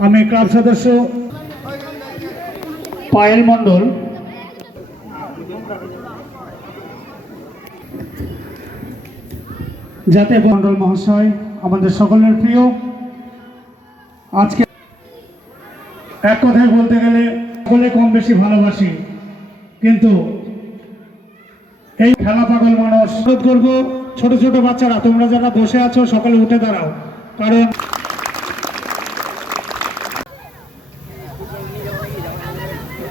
আমি ক্লাব সদস্য পায়েল মণ্ডল যাতে মণ্ডল মহাশয় আমাদের সকলের প্রিয়। আজকে এক কথায় বলতে গেলে সকলে কম বেশি ভালোবাসি, কিন্তু এই খেলা পাগল মানুষ অনুরোধ করবো, ছোট ছোট বাচ্চারা তোমরা যারা বসে আছো সকালে উঠে দাঁড়াও, কারণ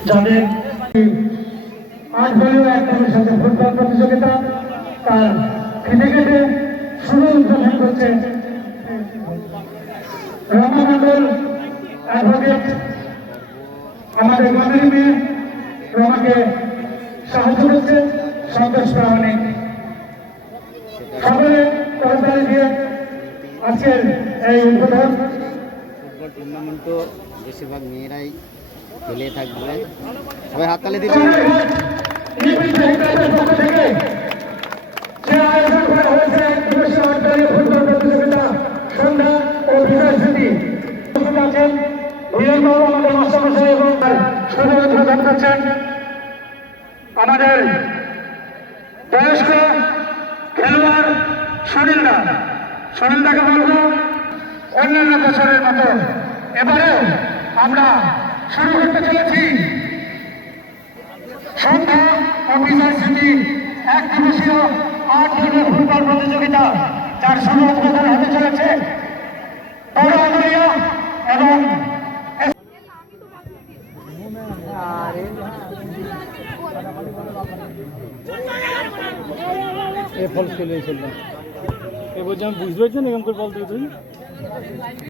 যাদের আজ হলেও একদমের সাথে ফুটবল প্রতিযোগিতা তার খেটে খেটে শুরু উদ্বোধন করছে রমা মণ্ডল অ্যাডভোকেট। আমাদের মন্দির মেয়ে রমাকে সাহায্য করছে সন্তোষ প্রামাণিক। সকলে করতালি দিয়ে আজকের এই উদ্বোধন। ফুটবল টুর্নামেন্ট তো বেশিরভাগ মেয়েরাই খেলে থাকবে, সবাই হাততালি দিচ্ছে। ফুটবল প্রতিযোগিতা সন্ধ্যা ও বিজয় স্মৃতি আছেন আমাদের মাস্টারমশাই এবং উদ্বোধন করছেন আমাদের বয়স্ক খেলোয়াড় সুনীলদাকে বলবো অন্যান্য বছরের মতো এবারেও আমরা শুরু করতে চলেছি সন্ধ্যা ও বিজয় স্মৃতি এক দিবসীয় 8 দলীয় ফুটবল প্রতিযোগিতা, যার শুরু উদ্বোধন হতে চলেছে বড় আদরিয়া এবং ফল খেলে চললাম এ বলছি আমি বুঝতে পারছি না এরকম করে বলতে